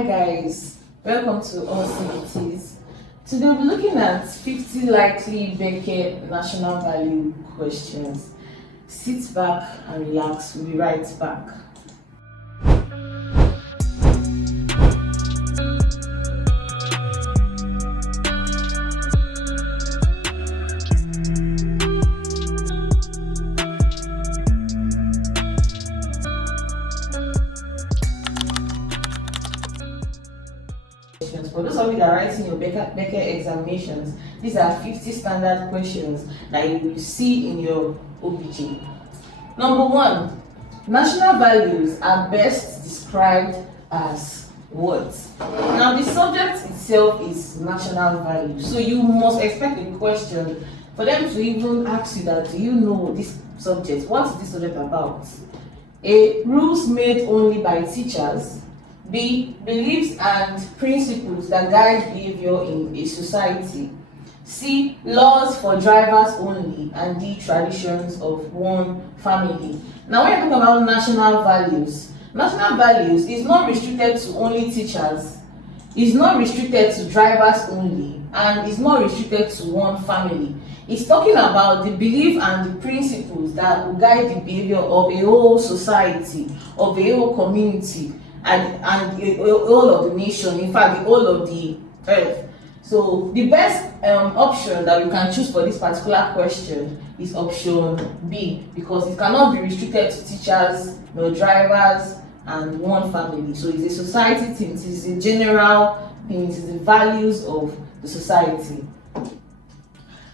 Hi guys, welcome to AllCBTs. Today we'll be looking at 50 likely BECE national value questions. Sit back and relax, we'll be right back. For those of you that are writing your BECE examinations, these are 50 standard questions that you will see in your OBJ. Number 1, national values are best described as what? Now the subject itself is national values, so you must expect a question for them to even ask you that, do you know this subject? What is this subject about? A, rules made only by teachers. B, beliefs and principles that guide behavior in a society. C, laws for drivers only. And D, traditions of one family. Now when you talk about national values is not restricted to only teachers, it's not restricted to drivers only, and it's not restricted to one family. It's talking about the belief and the principles that will guide the behavior of a whole society, of a whole community, and all of the nation, in fact the whole of the earth. So the best option that we can choose for this particular question is option B, because it cannot be restricted to teachers, no drivers, and one family. So it's a society thing, it is a general thing, it is the values of the society.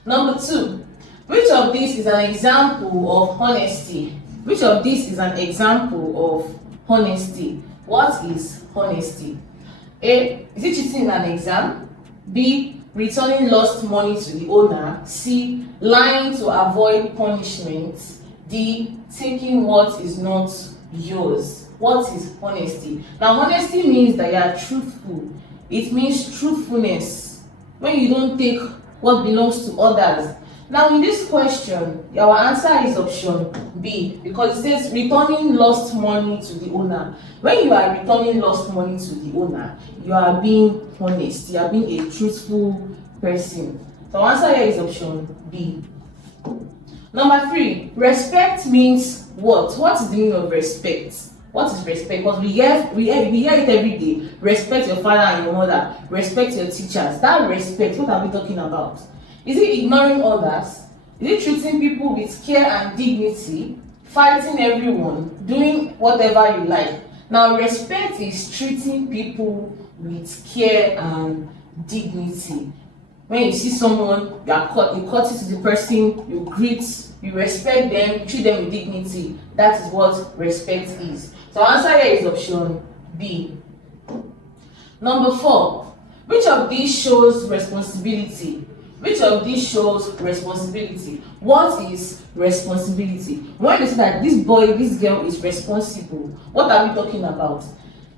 Number 2, which of these is an example of honesty? Which of these is an example of honesty? What is honesty? A, is it cheating in an exam? B, returning lost money to the owner. C, lying to avoid punishment. D, taking what is not yours. What is honesty? Now honesty means that you are truthful. It means truthfulness. When you don't take what belongs to others. Now in this question, our answer is option B, because it says returning lost money to the owner. When you are returning lost money to the owner, you are being honest, you are being a truthful person. So our answer here is option B. Number 3, respect means what? What is the meaning of respect? What is respect? Because we hear it every day. Respect your father and your mother. Respect your teachers. That respect, what are we talking about? Is it ignoring others? Is it treating people with care and dignity? Fighting everyone? Doing whatever you like? Now, respect is treating people with care and dignity. When you see someone, you courtesy to the person, you greet, you respect them, you treat them with dignity. That is what respect is. So our answer here is option B. Number 4, which of these shows responsibility? Which of these shows responsibility? What is responsibility? When they say that this boy, this girl is responsible, what are we talking about?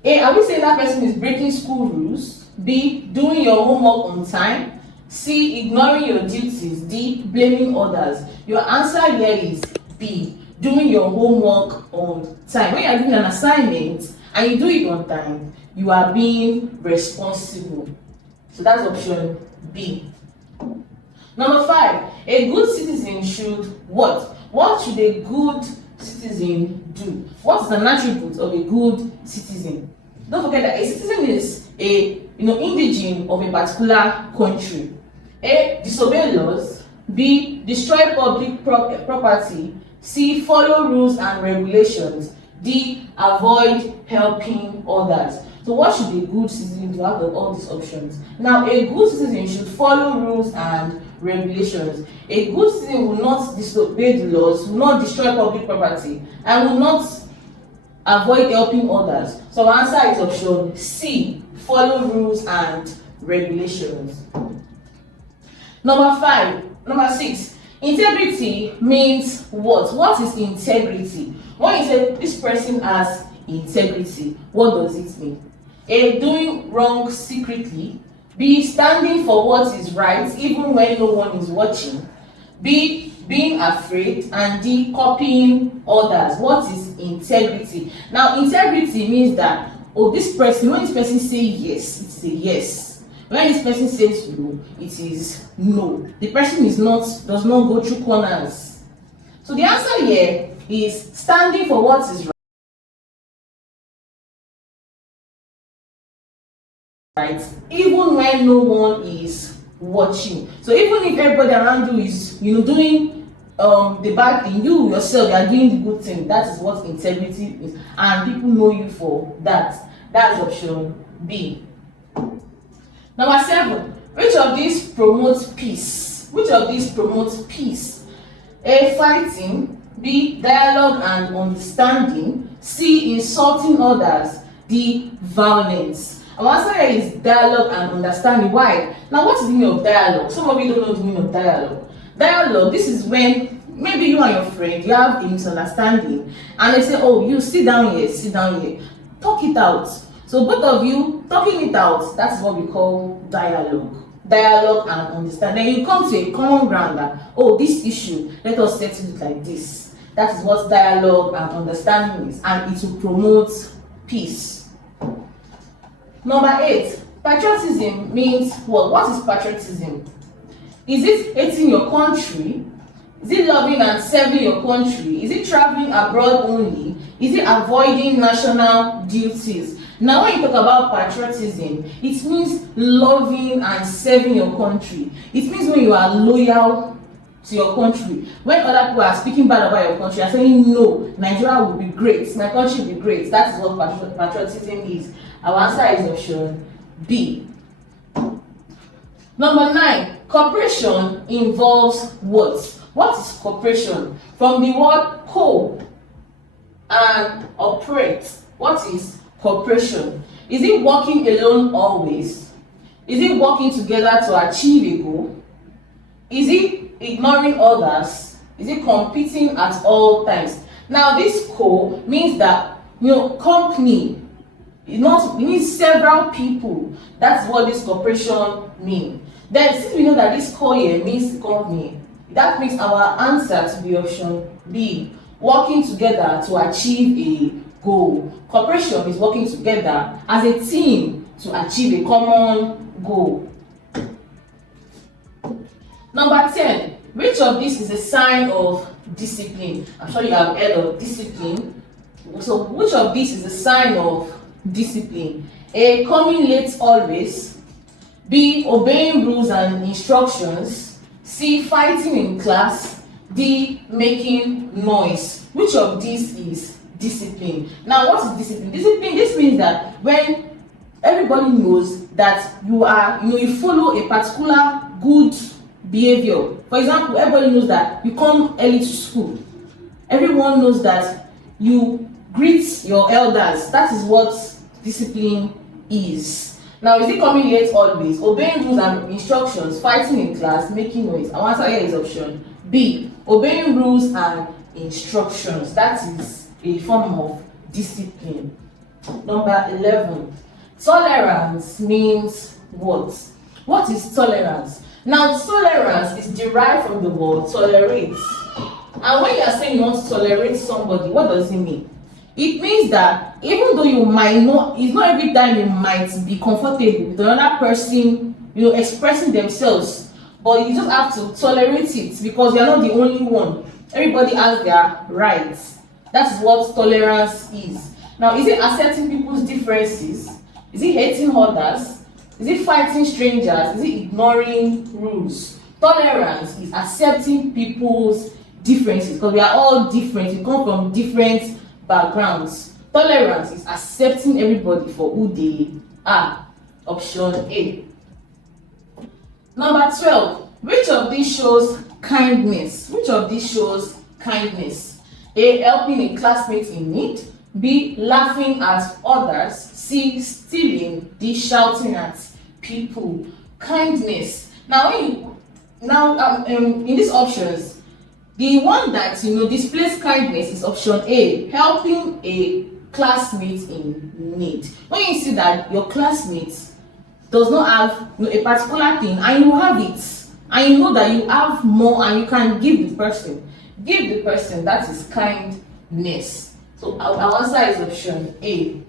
A, are we saying that person is breaking school rules? B, doing your homework on time? C, ignoring your duties? D, blaming others? Your answer here is B, doing your homework on time. When you are doing an assignment and you do it on time, you are being responsible. So that's option B. Number 5, a good citizen should what? What should a good citizen do? What is an attribute of a good citizen? Don't forget that a citizen is a indigene of a particular country. A, disobey laws. B, destroy public property. C, follow rules and regulations. D, avoid helping others. So what should a good citizen do out of all these options? Now a good citizen should follow rules and regulations. A good citizen will not disobey the laws, will not destroy public property, and will not avoid helping others. So our answer is option C, follow rules and regulations. Number 6, integrity means what? What is integrity? When you say this person has integrity, what does it mean? A, doing wrong secretly. B, standing for what is right even when no one is watching. B, being afraid. And D, copying others. What is integrity? Now integrity means that oh, this person, when this person say yes, it's a yes. When this person says no, it is no. The person does not go through corners. So the answer here is standing for what is right, even when no one is watching. So even if everybody around you is, doing the bad thing, you yourself, you are doing the good thing. That is what integrity is, and people know you for that. That's option B. Number 7, which of these promotes peace? Which of these promotes peace? A, fighting. B, dialogue and understanding. C, insulting others. D, violence. Our answer here is dialogue and understanding. Why? Now, what is the meaning of dialogue? Some of you don't know the meaning of dialogue. Dialogue, this is when maybe you and your friend, you have a misunderstanding, and they say, oh, you sit down here, talk it out. So both of you talking it out, that's what we call dialogue. Dialogue and understanding. Then you come to a common ground that, oh, this issue, let us settle it like this. That is what dialogue and understanding is, and it will promote peace. Number 8, patriotism means what? What is patriotism? Is it hating your country? Is it loving and serving your country? Is it traveling abroad only? Is it avoiding national duties? Now, when you talk about patriotism, it means loving and serving your country. It means when you are loyal to your country. When other people are speaking bad about your country and saying, no, Nigeria will be great, my country will be great. That is what patriotism is. Our answer is option B. Number 9, cooperation involves what? What is cooperation? From the word co and operate, what is cooperation? Is it working alone always? Is it working together to achieve a goal? Is it ignoring others? Is it competing at all times? Now, this co means that, company, it means several people. That's what this cooperation means. Then, since we know that this co here means company, that makes our answer to be option B, working together to achieve a goal. Cooperation is working together as a team to achieve a common goal. Number 10, which of these is a sign of discipline? I'm sure you have heard of discipline. So which of these is a sign of discipline? A, coming late always. B, obeying rules and instructions. C, fighting in class. D, making noise. Which of these is discipline? Now, what is discipline? Discipline, this means that when everybody knows that you follow a particular good behavior. For example, everybody knows that you come early to school. Everyone knows that you greet your elders. That is what discipline is. Now, is it coming late always, obeying rules and instructions, fighting in class, making noise? Our answer here is option B, obeying rules and instructions. That is a form of discipline. Number 11, tolerance means what? What is tolerance? Now, tolerance is derived from the word tolerate. And when you are saying you want to tolerate somebody, what does it mean? It means that even though you might not, it's not every time you might be comfortable with another person, expressing themselves, but you just have to tolerate it because you are not the only one. Everybody has their rights. That's what tolerance is. Now, is it accepting people's differences? Is it hating others? Is it fighting strangers? Is it ignoring rules? Tolerance is accepting people's differences because we are all different. We come from different backgrounds. Tolerance is accepting everybody for who they are. Option A. Number 12. Which of these shows kindness? Which of these shows kindness? A, helping a classmate in need. B, laughing at others. C, stealing. D, shouting at people. Kindness. Now, in these options, the one that displays kindness is option A, helping a classmate in need. When you see that your classmate does not have a particular thing and you have it, and you know that you have more and you can give the person, that is kindness. So our answer is option A.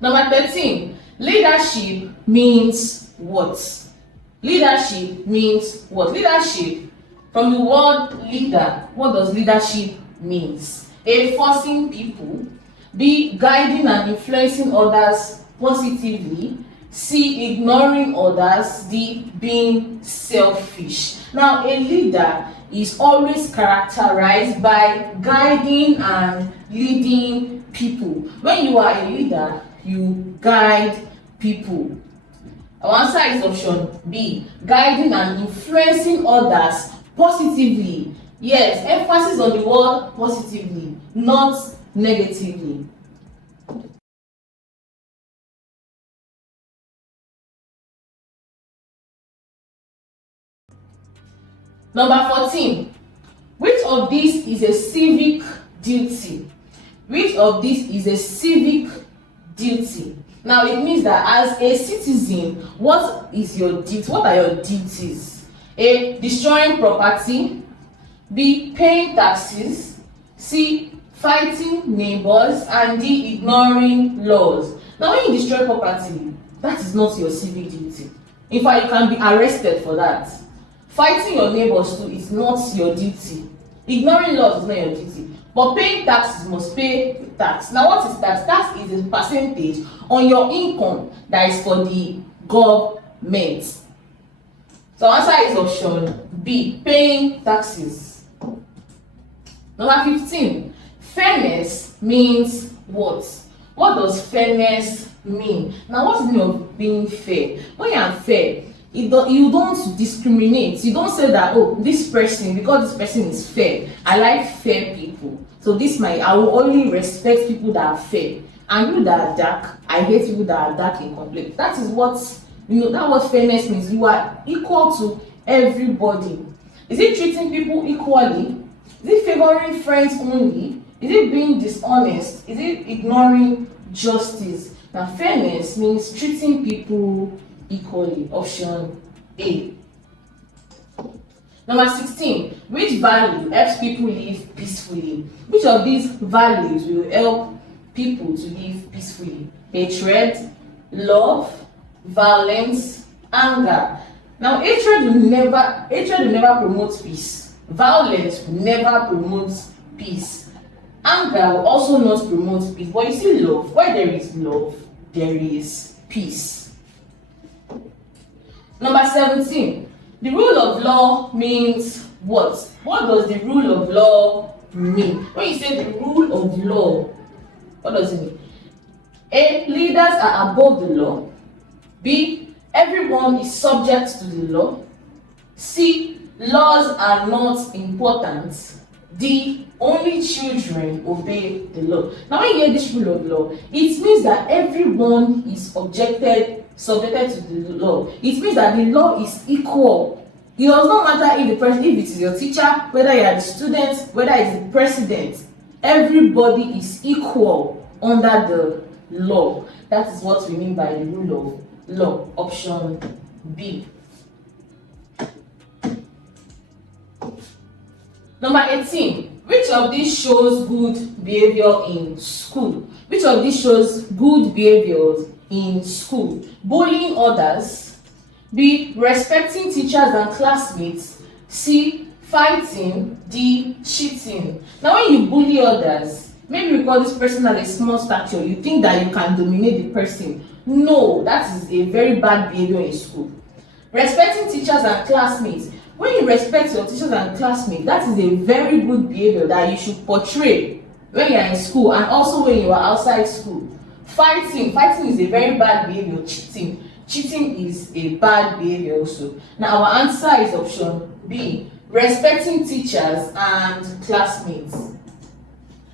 Number 13, leadership means what? Leadership means what? Leadership, from the word leader, what does leadership means? A, forcing people. B, guiding and influencing others positively. C, ignoring others. D, being selfish. Now, a leader is always characterized by guiding and leading people. When you are a leader, you guide people. Our answer is option B, guiding and influencing others positively. Yes, emphasis on the word positively, not negatively. Number 14, which of these is a civic duty? Which of these is a civic duty? Now, it means that as a citizen, what is your duty? What are your duties? A, destroying property. B, paying taxes. C, fighting neighbors. And D, ignoring laws. Now, when you destroy property, that is not your civic duty. In fact, you can be arrested for that. Fighting your neighbors too is not your duty. Ignoring laws is not your duty. But paying taxes, you must pay tax. Now, what is tax? Tax is a percentage on your income that is for the government. So answer is option B, paying taxes. Number 15, fairness means what? What does fairness mean? Now, what is the meaning of being fair? When you are fair, you don't discriminate. You don't say that, oh, this person, because this person is fair, I like fair people, so I will only respect people that are fair, and people that are dark, I hate people that are dark in complex. That is what, that what fairness means. You are equal to everybody. Is it treating people equally? Is it favoring friends only? Is it being dishonest? Is it ignoring justice? Now, fairness means treating people equally. Option A. Number 16, which value helps people live peacefully? Which of these values will help people to live peacefully? Hatred, love, violence, anger. Now, hatred will never promote peace. Violence will never promote peace. Anger will also not promote peace. But you see, love, where there is love, there is peace. Number 17, the rule of law means what? What does the rule of law mean? When you say the rule of law, what does it mean? A, leaders are above the law. B, everyone is subject to the law. C, laws are not important. D, only children obey the law. Now, when you hear this rule of law, it means that everyone is subjected to the law. It means that the law is equal. It does not matter if if it is your teacher, whether you are the student, whether it's the president. Everybody is equal under the law. That is what we mean by the rule of law. Option B. Number 18, which of these shows good behavior in school? Which of these shows good behaviors in school? Bullying others. B, respecting teachers and classmates. C, fighting. D, cheating. Now, when you bully others, maybe because this person has a small stature, you think that you can dominate the person. No, that is a very bad behavior in school. Respecting teachers and classmates. When you respect your teachers and classmates, that is a very good behavior that you should portray when you are in school and also when you are outside school. Fighting is a very bad behavior. Cheating is a bad behavior also. Now, our answer is option B, respecting teachers and classmates.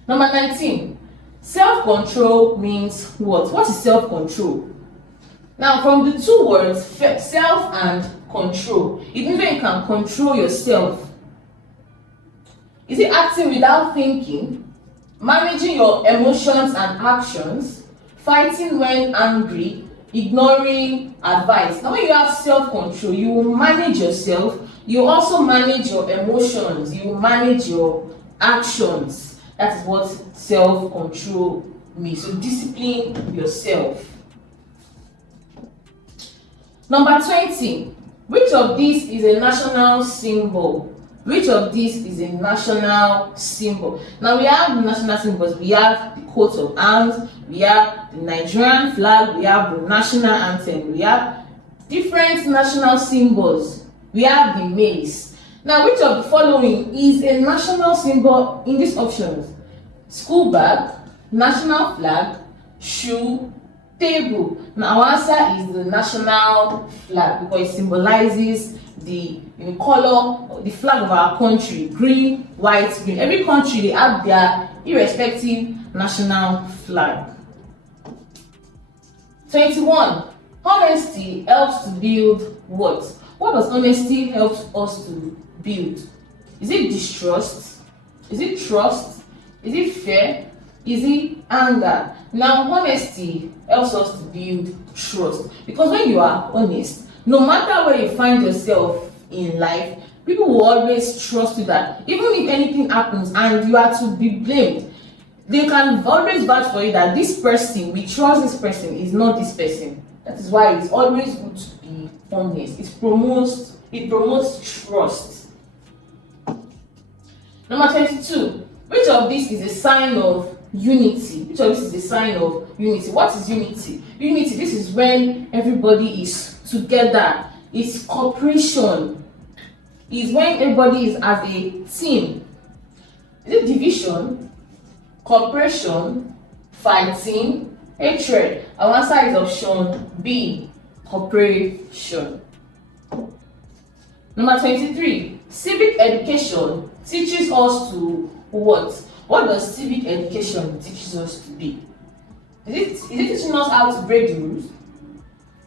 Number 19, self-control means what? What is self-control? Now, from the two words, self and control, it means when you can control yourself. Is it acting without thinking, managing your emotions and actions, fighting when angry, ignoring advice? Now, when you have self-control, you will manage yourself, you also manage your emotions, you will manage your actions. That is what self-control me. So discipline yourself. Number 20. Which of these is a national symbol? Which of these is a national symbol? Now we have national symbols. We have the coat of arms, we have the Nigerian flag, we have the national anthem, we have different national symbols. We have the maize. Now, which of the following is a national symbol in these options? School bag, national flag, shoe, table. Now our answer is the national flag because it symbolizes the color, the flag of our country, green, white, green. Every country, they have their irrespective national flag. 21. Honesty helps to build what? What does honesty help us to build? Is it distrust? Is it trust? Is it fear? Is it anger? Now, honesty helps us to build trust because when you are honest, no matter where you find yourself in life, people will always trust you that even if anything happens and you are to be blamed, they can always vouch for you that this person, we trust this person, is not this person. That is why it's always good to be honest. It promotes trust. Number 22. Which of these is a sign of unity? Which of this is a sign of unity? What is unity? Unity, this is when everybody is together. It's cooperation. It's when everybody is as a team. Is it division, cooperation, fighting, hatred? Our answer is option B, cooperation. Number 23. Civic education teaches us to what? What does civic education teaches us to be? Is it teaching us how to break the rules?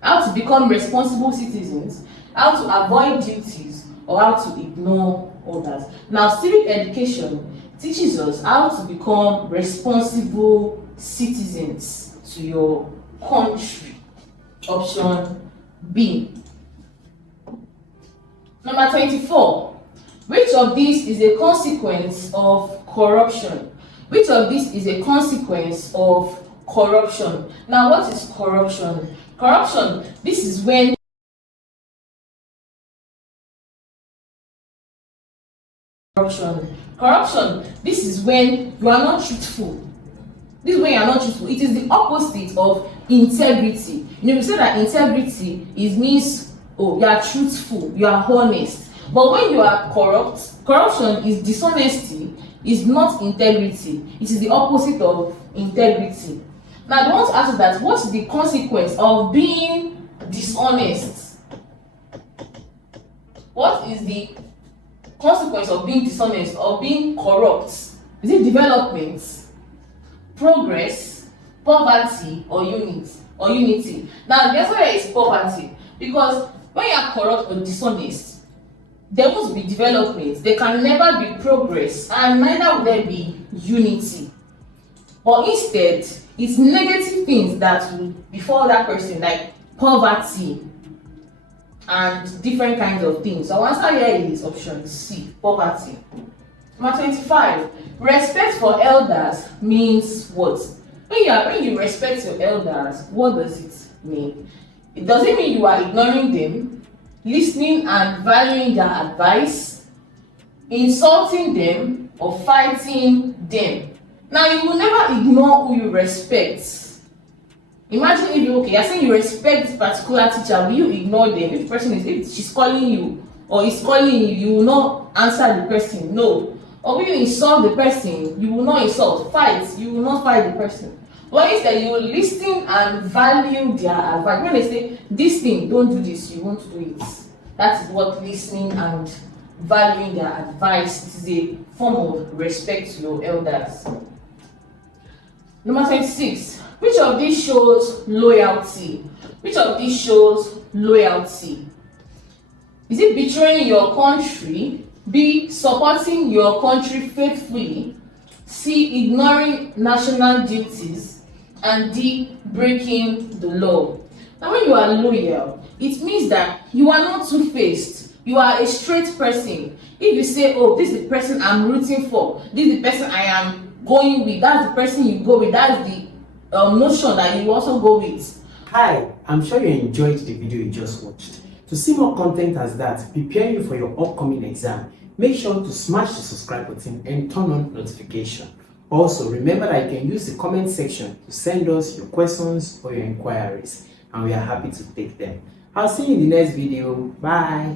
How to become responsible citizens? How to avoid duties? Or how to ignore others? Now, civic education teaches us how to become responsible citizens to your country. Option B. Number 24. Which of these is a consequence of corruption? Which of these is a consequence of corruption? Now, what is corruption? Corruption, this is when Corruption, this is when you are not truthful. This is when you are not truthful. It is the opposite of integrity. You say that integrity means, oh, you are truthful, you are honest. But when you are corrupt, corruption is dishonesty, is not integrity. It is the opposite of integrity. Now, I want to ask you that what's the consequence of being dishonest? What is the consequence of being dishonest, of being corrupt? Is it development, progress, poverty, or unity? Now, the answer is poverty, because when you are corrupt or dishonest, there won't be development, there can never be progress, and neither will there be unity. But instead, it's negative things that will befall that person, like poverty and different kinds of things. So our answer here is option C, poverty. Number 25. Respect for elders means what? When you respect your elders, what does it mean? It doesn't mean you are ignoring them, listening and valuing their advice, insulting them, or fighting them. Now, you will never ignore who you respect. Imagine if you're saying you respect this particular teacher, will you ignore them? If she's calling you or is calling you, you will not answer the person, no. Or when you insult the person, you will not insult. Fight, you will not fight the person. But instead, you will listen and value their advice. When they say, this thing, don't do this, you won't do it. That is what listening and valuing their advice is, a form of respect to your elders. Number 26. Which of these shows loyalty? Which of these shows loyalty? Is it betraying your country? B, supporting your country faithfully? C, ignoring national duties? And D, breaking the law? Now, when you are loyal, it means that you are not two-faced. You are a straight person. If you say, oh, this is the person I'm rooting for, this is the person I am going with, that's the person you go with, that's the notion that you also go with. Hi, I'm sure you enjoyed the video you just watched. To see more content as that, preparing you for your upcoming exam, make sure to smash the subscribe button and turn on notification. Also, remember that you can use the comment section to send us your questions or your inquiries, and we are happy to take them. I'll see you in the next video. Bye.